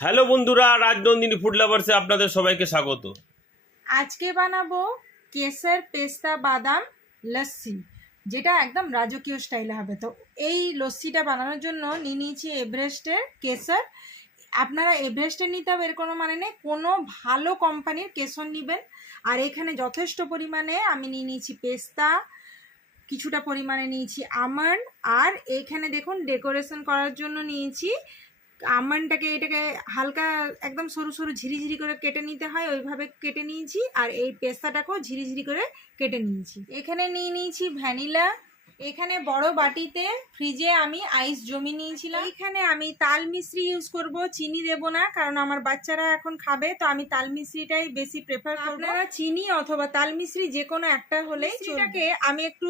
Hello বন্ধুরা, Rajnandini food লাভার্সে আপনাদের সবাইকে স্বাগত। আজকে বানাবো কেসর পেস্তা বাদাম লস্যি, যেটা একদম রাজকীয় স্টাইলে হবে। তো এই লস্যিটা বানানোর জন্য নিয়ে নিয়েছি এভারেস্টের কেসর আপনারা এভারেস্টের নিতে হবে, এর কোনো মানে নেই। কোনো ভালো কোম্পানির কেসর নেবেন। আর এখানে যথেষ্ট পরিমাণে আমি নিয়ে নিয়েছি পেস্তা, কিছুটা পরিমাণে নিয়েছি আমন্ড, আর এখানে দেখুন ডেকোরেশন করার জন্য নিয়েছি আমন্ডটাকে এটাকে হালকা একদম সরু সরু ঝিরিঝিরি করে কেটে নিতে হয় ওইভাবে কেটে নিয়েছি। আর এই পেস্তাটাকেও ঝিরিঝিরি করে কেটে নিয়েছি। এখানে নিয়ে নিয়েছি ভ্যানিলা এখানে বড় বাটিতে ফ্রিজে আমি আইস জমি নিয়েছিলাম। এখানে আমি তাল মিশ্রি ইউজ করব চিনি দেব না কারণ আমার বাচ্চারা এখন খাবে তো আমি তাল মিশ্রিটাই বেশি প্রেফার করব। আপনারা চিনি অথবা তাল মিশ্রি যে কোনো একটা হলে সেটাকে আমি একটু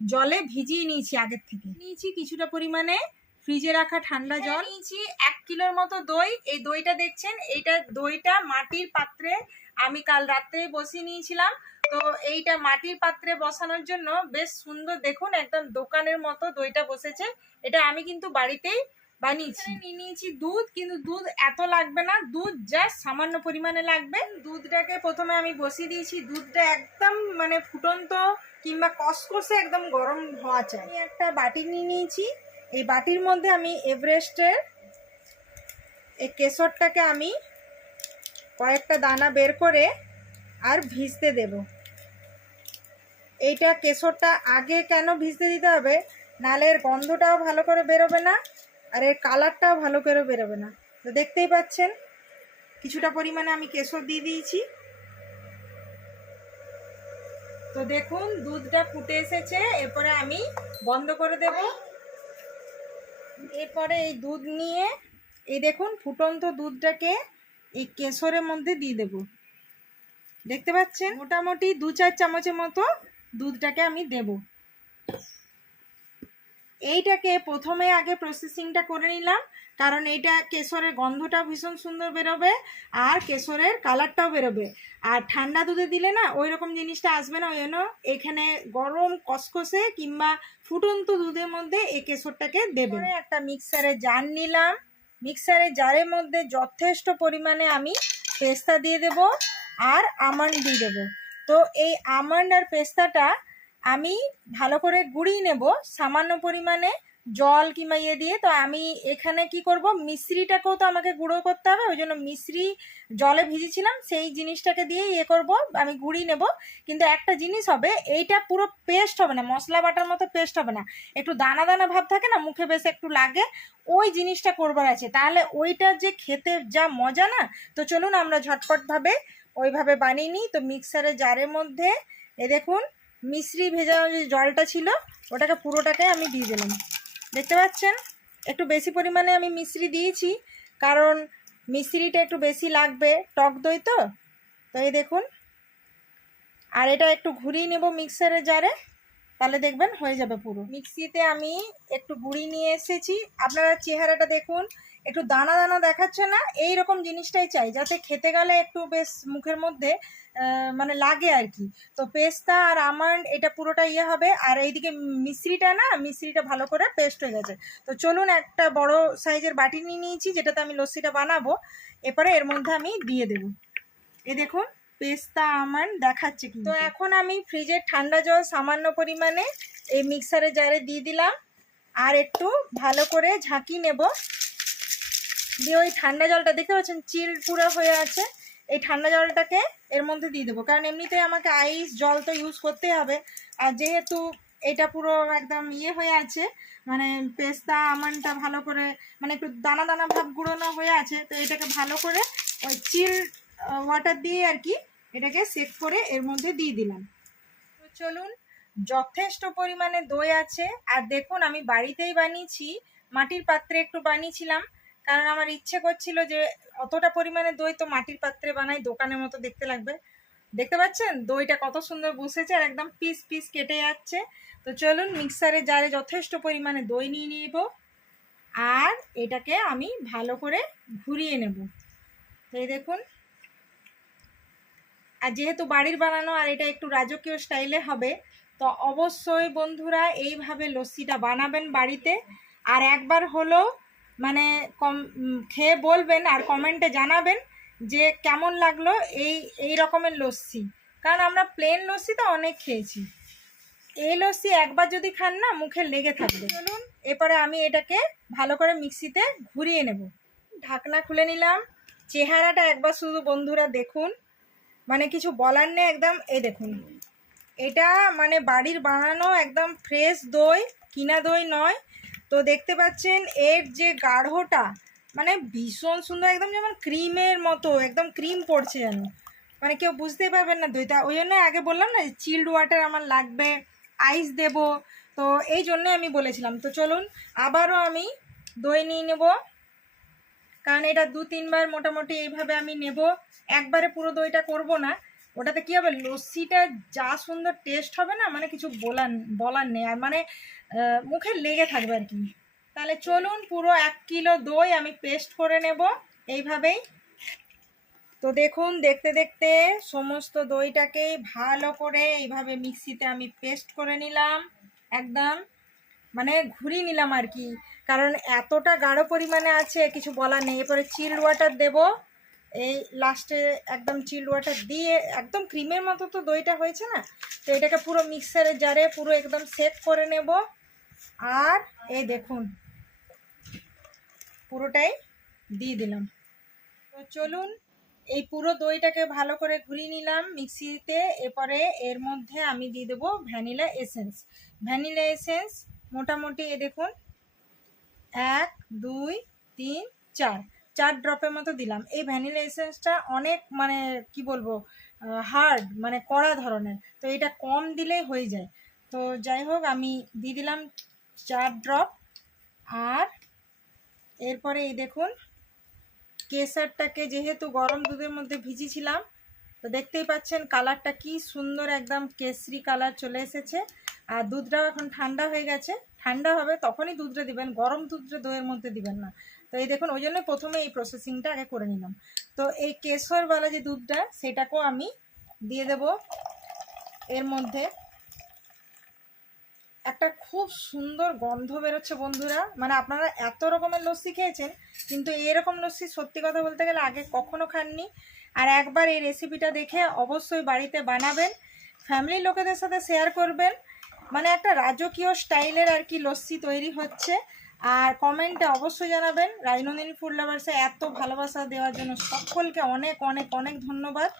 জলে ভিজিয়ে নিয়েছি আগের থেকে। নিয়েছি কিছুটা পরিমাণে। ফ্রিজে রাখা ঠান্ডা জল। নিয়েছি এক কিলোর মতো দই। এই দইটা দেখছেন এইটা দইটা মাটির পাত্রে আমি কাল রাত্রে বসিয়ে নিয়েছিলাম। তো এইটা মাটির পাত্রে বসানোর জন্য বেশ সুন্দর দেখুন একদম দোকানের মতো দইটা বসেছে। এটা আমি কিন্তু বাড়িতেই বানিয়েছি। নিয়ে নিয়েছি দুধ কিন্তু দুধ এত লাগবে না। দুধ জাস্ট সামান্য পরিমাণে লাগবে। দুধটাকে প্রথমে আমি বসিয়ে দিয়েছি। দুধটা একদম মানে ফুটন্ত কিংবা কসকসে একদম গরম হওয়া চাই। আমি একটা বাটি নিয়ে নিয়েছি। এই বাটির মধ্যে আমি এভারেস্টের এই কেশরটাকে আমি কয়েকটা দানা বের করে আর ভিজতে দেব। এইটা কেশরটা আগে কেন ভিজতে দিতে হবে? নাহলে এর গন্ধটাও ভালো করে বেরোবে না, আর এর কালারটাও ভালো করে বেরোবে না। তো দেখতেই পাচ্ছেন, কিছুটা পরিমাণে আমি কেশর দিয়ে দিয়েছি। তো দেখুন, দুধটা ফুটে এসেছে, এরপরে আমি বন্ধ করে দেব। এরপরে এই দুধ নিয়ে, এই দেখুন ফুটন্ত দুধটাকে এই কেশরের মধ্যে দিয়ে দেব। দেখতে পাচ্ছেন? মোটামুটি দু চার চামচের মতো দুধটাকে আমি দেব। এইটাকে প্রথমে আগে প্রসেসিংটা করে নিলাম। কারণ এইটা কেশরের গন্ধটা ভীষণ সুন্দর বেরোবে আর কেশরের কালারটাও বেরোবে। আর ঠান্ডা দুধে দিলে না ওই রকম জিনিসটা আসবে না, ওই জন্য এখানে গরম কসকসে কিংবা ফুটন্ত দুধের মধ্যে এই কেশরটাকে দেবে। একটা মিক্সারে জার নিলাম। মিক্সারে জারের মধ্যে যথেষ্ট পরিমাণে আমি পেস্তা দিয়ে দেব আর আমন্ড দিয়ে দেব। তো এই আমন্ড আর পেস্তাটা আমি ভালো করে গুঁড়িয়ে নেব সামান্য পরিমাণে জল কিংবা ইয়ে দিয়ে, তো আমি এখানে কি করব? মিশ্রিটাকেও তো আমাকে গুঁড়ো করতে হবে, ওই জন্য মিশ্রি জলে ভিজেছিলাম সেই জিনিসটাকে দিয়ে ইয়ে করব, আমি গুঁড়িয়ে নেব। কিন্তু একটা জিনিস হবে, এইটা পুরো পেস্ট হবে না, মশলা বাটার মতো পেস্ট হবে না। একটু দানা দানা ভাব থাকে না, মুখে বেশ একটু লাগে, ওই জিনিসটা করবার আছে। তাহলে ওইটা যে খেতে যা মজা না, তো চলুন আমরা ঝটপটভাবে ওইভাবে বানিয়ে নিই। তো মিক্সারের জারের মধ্যে, এ দেখুন, মিশ্রি ভেজানো যে জলটা ছিল, ওটাকে পুরোটাকে আমি দিয়ে দিলাম। দেখতে পাচ্ছেন? একটু বেশি পরিমাণে আমি মিশ্রি দিয়েছি, কারণ মিশ্রিটা একটু বেশি লাগবে। টক দই তো? তো এই দেখুন। আর এটা একটু ঘুরিয়ে নেব মিক্সারে জারে, তাহলে দেখবেন হয়ে যাবে পুরো। মিক্সিতে আমি একটু গুঁড়ি নিয়ে এসেছি। আপনারা চেহারাটা দেখুন একটু দানা দানা দেখাচ্ছে না এই রকম জিনিসটাই চাই, যাতে খেতে গেলে একটু বেশ মুখের মধ্যে মানে লাগে আর কি। তো পেস্তা আর আমন্ড, এটা পুরোটা ইয়ে হবে, আর এইদিকে মিশ্রিটা না, মিশ্রিটা ভালো করে পেস্ট হয়ে গেছে। তো চলুন একটা বড় সাইজের বাটি নিয়ে নিয়েছি, যেটাতে আমি লস্যিটা বানাবো। এরপরে এর মধ্যে আমি দিয়ে দেবো। এ দেখুন, পেস্তা, আমন্ড দেখাচ্ছে কিন্তু। তো এখন আমি ফ্রিজের ঠান্ডা জল সামান্য পরিমাণে এই মিক্সারে জারে দিয়ে দিলাম, আর একটু ভালো করে ঝাঁকি নেব। দিয়ে ওই ঠান্ডা জলটা, দেখতে পাচ্ছেন, চিল পুরো হয়ে আছে। এই ঠান্ডা জলটাকে এর মধ্যে দিয়ে দেবো। কারণ এমনিতে আমাকে আইস, জল তো ইউজ করতে হবে। আর যেহেতু এটা পুরো একদম ইয়ে হয়ে আছে মানে পেস্তা, আমন্ডটা ভালো করে মানে একটু দানা দানা ভাব গুঁড়োনো হয়ে আছে, তো এটাকে ভালো করে ওই চিল ওয়াটার দিয়ে আর কি এটাকে সেট করে এর মধ্যে দিয়ে দিলাম। তো চলুন, যথেষ্ট পরিমাণে দই আছে। আর দেখুন, আমি বাড়িতেই বানিয়েছি, মাটির পাত্রে একটু বানিয়েছিলাম। কারণ আমার ইচ্ছে করছিল যে অতটা পরিমাণে দই তো মাটির পাত্রে বানাই, দোকানের মতো দেখতে লাগবে। দেখতে পাচ্ছেন? দইটা কত সুন্দর বসেছে আর একদম পিস পিস কেটে যাচ্ছে। তো চলুন মিক্সারে জারে যথেষ্ট পরিমাণে দই নিয়ে নিব আর এটাকে আমি ভালো করে ঘুরিয়ে নেব। এই দেখুন। আর যেহেতু বাড়ির বানানো আর এটা একটু রাজকীয় স্টাইলে হবে, তো অবশ্যই বন্ধুরা এইভাবে লস্যিটা বানাবেন বাড়িতে। আর একবার হলো মানে কম খেয়ে বলবেন আর কমেন্টে জানাবেন যে কেমন লাগল এই এই রকমের লস্যি। কারণ আমরা প্লেন লস্যি তো অনেক খেয়েছি। এই লস্যি একবার যদি খান না, মুখে লেগে থাকবে। চলুন, এরপরে আমি এটাকে ভালো করে মিক্সিতে ঘুরিয়ে নেব। ঢাকনা খুলে নিলাম। চেহারাটা একবার শুধু বন্ধুরা দেখুন। মানে কিছু বলার নেই একদম। এ দেখুন, এটা মানে বাড়ির বানানো একদম ফ্রেশ দই, কিনা দই নয়। তো দেখতে পাচ্ছেন, এর যে গাঢ়টা মানে ভীষণ সুন্দর, একদম যেমন ক্রিমের মতো, একদম ক্রিম পড়ছে যেন। মানে কেউ বুঝতেই পারবেন না দইটা। ওই জন্য আগে বললাম না যে চিল্ড ওয়াটার আমার লাগবে আইস দেব। তো এই জন্য আমি বলেছিলাম। তো চলুন, আবারও আমি দই নিয়ে নেব। কারণ এটা দু তিনবার মোটামুটি এইভাবে আমি নেব। একবারে পুরো দইটা করব না। ওটাতে কী হবে, লস্যিটা যা সুন্দর টেস্ট হবে না মানে কিছু বলার বলার নেই। আর মানে মুখে লেগে থাকবে আর কি। তাহলে চলুন পুরো এক কিলো দই আমি পেস্ট করে নেব এইভাবেই। তো দেখুন, দেখতে দেখতে সমস্ত দইটাকে ভালো করে এইভাবে মিক্সিতে আমি পেস্ট করে নিলাম, একদম। মানে ঘুরিয়ে নিলাম আর কি। কারণ এতটা গাঢ় পরিমাণে আছে, কিছু বলার নেই। এরপরে চিল্ড ওয়াটার দেব। এই লাস্টে একদম চিল্ড ওয়াটার দিয়ে একদম ক্রিমের মতো তো দইটা হয়েছে না? তো এটাকে পুরো মিক্সারের জারে পুরো একদম সেট করে নেব। আর এই দেখুন, পুরোটাই দিয়ে দিলাম। তো চলুন, এই পুরো দইটাকে ভালো করে ঘুরিয়ে নিলাম মিক্সিতে। এরপরে এর মধ্যে আমি দিয়ে দেবো ভ্যানিলা এসেন্স। ভ্যানিলা এসেন্স মোটামুটি এ দেখুন, এক, দুই, তিন, চার চার ড্রপের মতো দিলাম। এই ভ্যানিলা এসেন্সটা অনেক মানে কি বলব হার্ড মানে কড়া ধরনের। তো এটা কম দিলেই হয়ে যায়। তো যাই হোক, আমি দিয়ে দিলাম চার ড্রপ আর এরপরে এই দেখুন কেসারটাকে যেহেতু গরম দুধের মধ্যে ভিজিয়েছিলাম, তো দেখতেই পাচ্ছেন কালারটা কি সুন্দর একদম কেসরি কালার চলে এসেছে। আর দুধটাও এখন ঠান্ডা হয়ে গেছে, ঠান্ডা হবে তখনই দুধটা দিবেন, গরম দুধটা দইয়ের মধ্যে দিবেন না। তো এই দেখুন, ওই জন্য প্রথমে এই প্রসেসিংটা আগে করে নিলাম। তো এই কেশরওয়ালা যে দুধটা, সেটাকেও আমি দিয়ে দেব এর মধ্যে। একটা খুব সুন্দর গন্ধ বেরোচ্ছে বন্ধুরা। মানে আপনারা এত রকমের লস্যি খেয়েছেন, কিন্তু এরকম লস্যি সত্যি কথা বলতে গেলে আগে কখনো খাননি। আর একবার এই রেসিপিটা দেখে অবশ্যই বাড়িতে বানাবেন ফ্যামিলির লোকেদের সাথে শেয়ার করবেন। মানে একটা রাজকীয় স্টাইলের আর কি লস্যি তৈরি হচ্ছে। আর কমেন্টে অবশ্যই জানাবেন রাজনন্দিনী ফুড লাভার্সে এত ভালোবাসা দেওয়ার জন্য সকলকে অনেক অনেক অনেক ধন্যবাদ।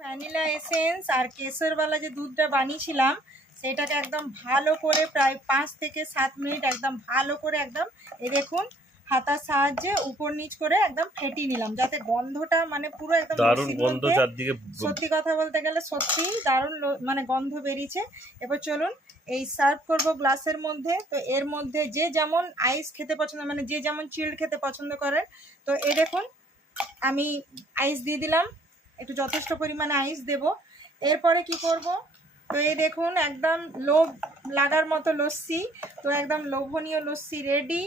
ভ্যানিলা এসেন্স আর কেশরওয়ালা যে দুধটা বানিয়েছিলাম সেটাকে একদম ভালো করে প্রায় পাঁচ থেকে সাত মিনিট একদম ভালো করে একদম এ দেখুন হাতার সাহায্যে উপর নিচ করে একদম ফেটিয়ে নিলাম যাতে গন্ধটা মানে পুরো একদম দারুণ গন্ধ চারদিকে সত্যি কথা বলতে গেলে সত্যি দারুণ মানে গন্ধ বেরিয়েছে। এবার চলুন এই সার্ভ করব গ্লাসের মধ্যে। তো এর মধ্যে যে যেমন আইস খেতে পছন্দ মানে যে যেমন চিল্ড খেতে পছন্দ করেন তো এ দেখুন আমি আইস দিয়ে দিলাম একটু যথেষ্ট পরিমাণে আইস দেব। এরপরে কি করব? তো এই দেখুন একদম লোভ লাগার মতো লস্যি। তো একদম লোভনীয় লস্যি রেডি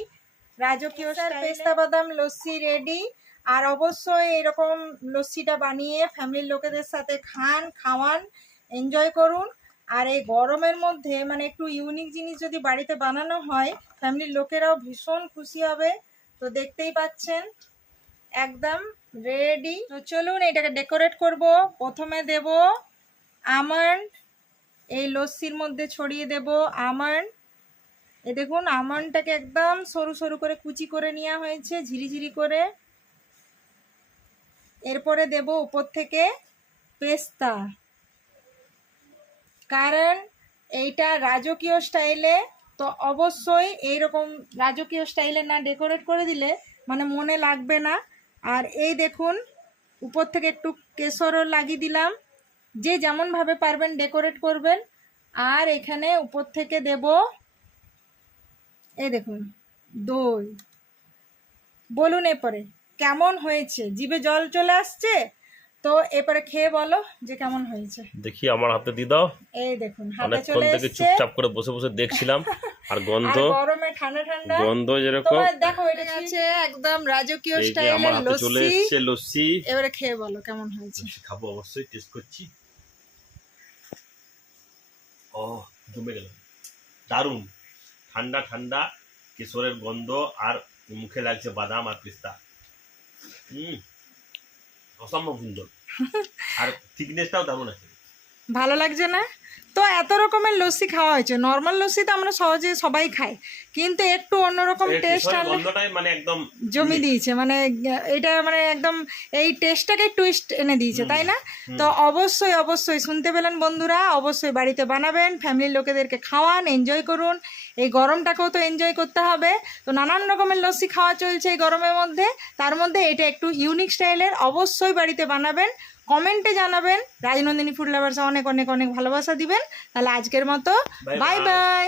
রাজকীয় পেস্তা বাদাম লস্যি রেডি আর অবশ্যই এরকম লস্যিটা বানিয়ে ফ্যামিলির লোকেদের সাথে খান খাওয়ান এনজয় করুন। আর এই গরমের মধ্যে মানে একটু ইউনিক জিনিস যদি বাড়িতে বানানো হয় ফ্যামিলির লোকেরাও ভীষণ খুশি হবে। তো দেখতেই পাচ্ছেন একদম রেডি তো চলুন এটাকে ডেকোরেট করব। প্রথমে দেব আমন্ড এই লস্যির মধ্যে ছড়িয়ে দেব আমন্ড এ দেখুন আমন্ডটাকে একদম সরু সরু করে কুচি করে নেওয়া হয়েছে ঝিরিঝিরি করে। এরপরে দেব উপর থেকে পেস্তা। কারণ এইটা রাজকীয় স্টাইলে, তো অবশ্যই এইরকম রাজকীয় স্টাইলে না ডেকোরেট করে দিলে মানে মনে লাগবে না। আর এই দেখুন, উপর থেকে একটু কেশরও লাগিয়ে দিলাম। যে যেমনভাবে পারবেন ডেকোরেট করবেন। আর এখানে উপর থেকে দেব এই দেখুন দই। বলুন এরপরে কেমন হয়েছে? জিভে জল চলে আসছে? তো এরপরে খেয়ে বলো যে কেমন হয়েছে। দেখি আমার হাতে দিয়ে দাও। এই দেখুন হাতে চলে থেকে চুপচাপ করে বসে বসে দেখছিলাম। আর গন্ধ গরমে ঠান্ডা ঠান্ডা। গন্ধ যেরকম। দেখো এটা আছে একদম রাজকীয় আমার স্টাইলের হাতে চলে লস্যি। লস্যি। এবারে খেয়ে বলো কেমন হয়েছে। খাব অবশ্যই টেস্ট করছি। ও জমে গেল। দারুণ। ঠান্ডা ঠান্ডা কেশরের গন্ধ আর মুখে লাগছে বাদাম আর পিস্তা। হুম অসম্ভব সুন্দর। আর থিকনেসটাও দারুণ আছে। ভালো লাগছে না? তো এত রকমের লস্যি খাওয়া হয়েছে। নর্মাল লস্যি তো আমরা সহজে সবাই খাই। কিন্তু একটু অন্যরকম টেস্ট আনলে মানে একদম জমি দিয়েছে। মানে এটা মানে একদম এই টেস্টটাকে টুইস্ট এনে দিয়েছে তাই না? তো অবশ্যই অবশ্যই শুনতে পেলেন বন্ধুরা। অবশ্যই বাড়িতে বানাবেন ফ্যামিলির লোকেদেরকে খাওয়ান এনজয় করুন। এই গরমটাকেও তো এনজয় করতে হবে। তো নানান রকমের লস্যি খাওয়া চলছে এই গরমের মধ্যে। তার মধ্যে এটা একটু ইউনিক স্টাইলের অবশ্যই বাড়িতে বানাবেন। কমেন্টে জানাবেন। রাজনন্দিনী ফুড লাভার্স অনেক অনেক অনেক ভালোবাসা দিবেন। তাহলে আজকের মতো বাই বাই